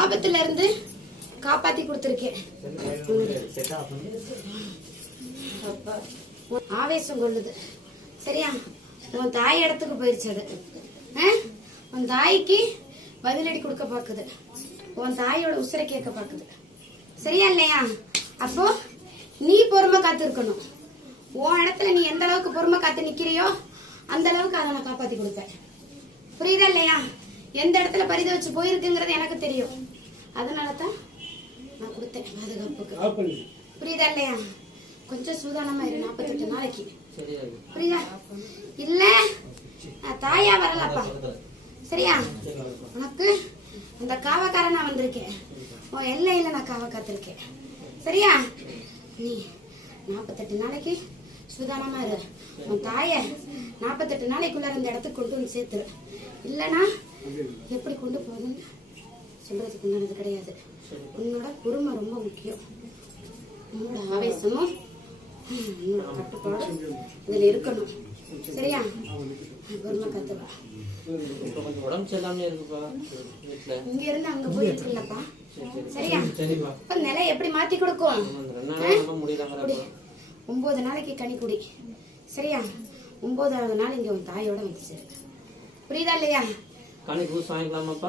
ஆபத்துல இருந்து காப்பாத்தி கொடுத்துருக்கேன். ஆவேசம் கொள்ளுது. சரியா? உன் தாய் இடத்துக்கு போயிருச்சு அது. உன் தாய்க்கு பதிலடி கொடுக்க பாக்குது. உன் தாயோட உசுரை கேட்க பாக்குது. சரியா இல்லையா? அப்போ நீ பொறுமை காத்து இருக்கணும். உன் இடத்துல நீ எந்த அளவுக்கு பொறுமை காத்து நிக்கிறியோ அந்த அளவுக்கு அதை நான் காப்பாத்தி கொடுப்பேன். புரியுதா இல்லையா? எந்த இடத்துல பரித வச்சு போயிருக்குங்கிறது எனக்கு தெரியும். அதனாலதான் நான் கொடுத்தேன் பாதுகாப்புக்கு. புரியுதா இல்லையா? கொஞ்சம் சூதானமா இரு. 48 நாளைக்கு. புரியுதா? இல்ல நான் தாயா வரலப்பா. சரியா? உனக்கு அந்த காவக்காரன் நான் வந்திருக்கேன். உன் எல்லையில நான் காவ காத்திருக்கேன். சரியா? நீ 48 நாளைக்கு சூதானமா இரு. உன் தாய 48 நாளைக்குள்ள அந்த இடத்துக்கு கொண்டு வந்து சேர்த்துரு. இல்லனா எப்படி கொண்டு போகுதுன்னு சொல்றதுக்கு உண்டானது கிடையாது. உன்னோட பொறுமை ரொம்ப முக்கியம். உன்னோட ஆவேசமும் உன்னோட கட்டுப்பாடு இதுல இருக்கணும். சரியா? பொறுமை கத்துவா. இங்க இருந்து அங்க போயிருக்குல்லப்பா. சரியா? இப்ப நிலை எப்படி மாத்தி கொடுக்கும்? 9 நாளைக்கு கனி குடி. சரியா? 9வது நாள் இங்க உன் தாயோட வந்து சேரு. புரியுதா இல்லையா? கனி பூ வாங்கிக்கலாமாப்பா?